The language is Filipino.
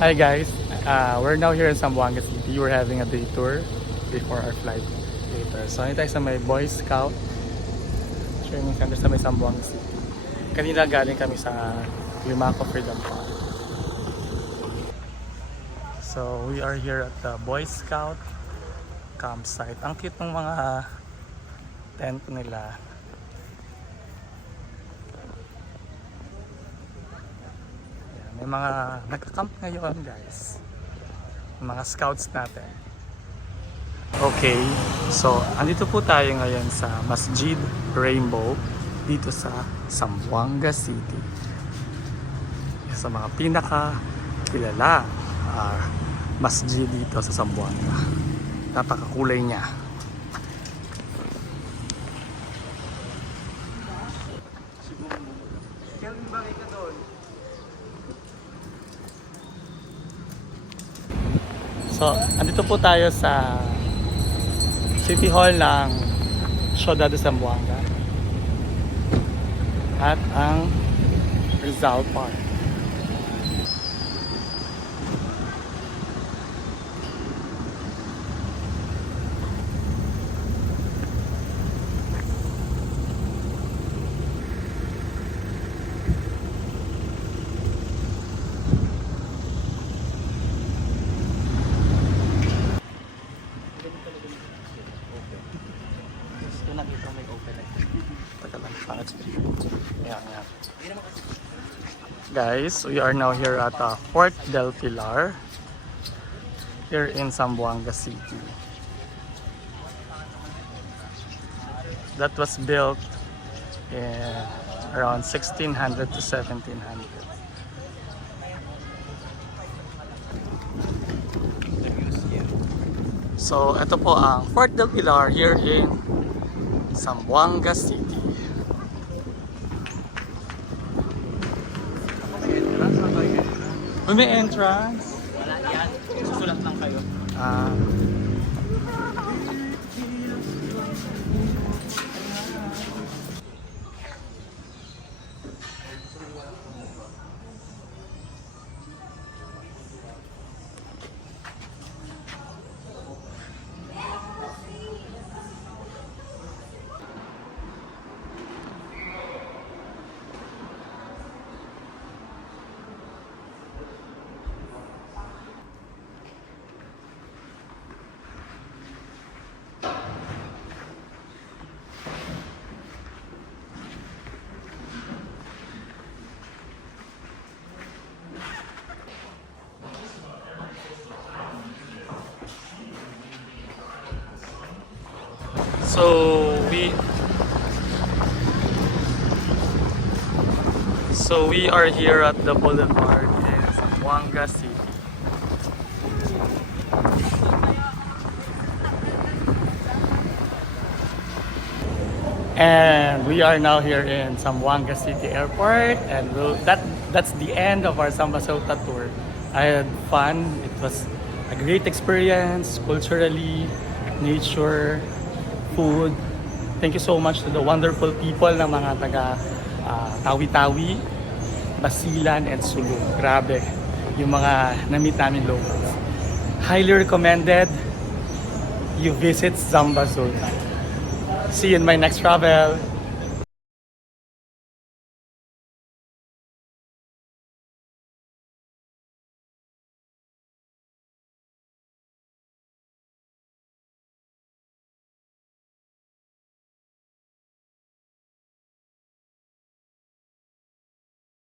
Hi guys, we're now here in Zamboanga City. We're having a day tour before our flight later. So, tayo sa may Boy Scout Training Center sa may Zamboanga City. Kanina galing kami sa Limaco Freedom Park. So, we are here at the Boy Scout campsite. Ang cute ng mga tent nila. May mga nagka-camp ngayon guys, mga scouts natin. Okay, so andito po tayo ngayon sa Masjid Rainbow dito sa Zamboanga City. Isa sa mga pinaka kilala masjid dito sa Zamboanga. Napakakulay niya. So, andito po tayo sa City Hall ng Ciudad de Zamboanga at ang Rizal Park. Guys, we are now here at Fort del Pilar here in Zamboanga City. That was built in around 1600 to 1700. So, ito po ang Fort del Pilar here in Zamboanga City. May entrance? Wala yan. Susulat lang kayo. So we are here at the boulevard in Zamboanga City. And we are now here in Zamboanga City Airport, and that's the end of our Zambasota tour. I had fun. It was a great experience culturally, nature, food. Thank you so much to the wonderful people ng mga taga Tawi-Tawi, Basilan, and Sulu. Grabe yung mga na-meet namin locals. Highly recommended you visit Zambasota. See you in my next travel.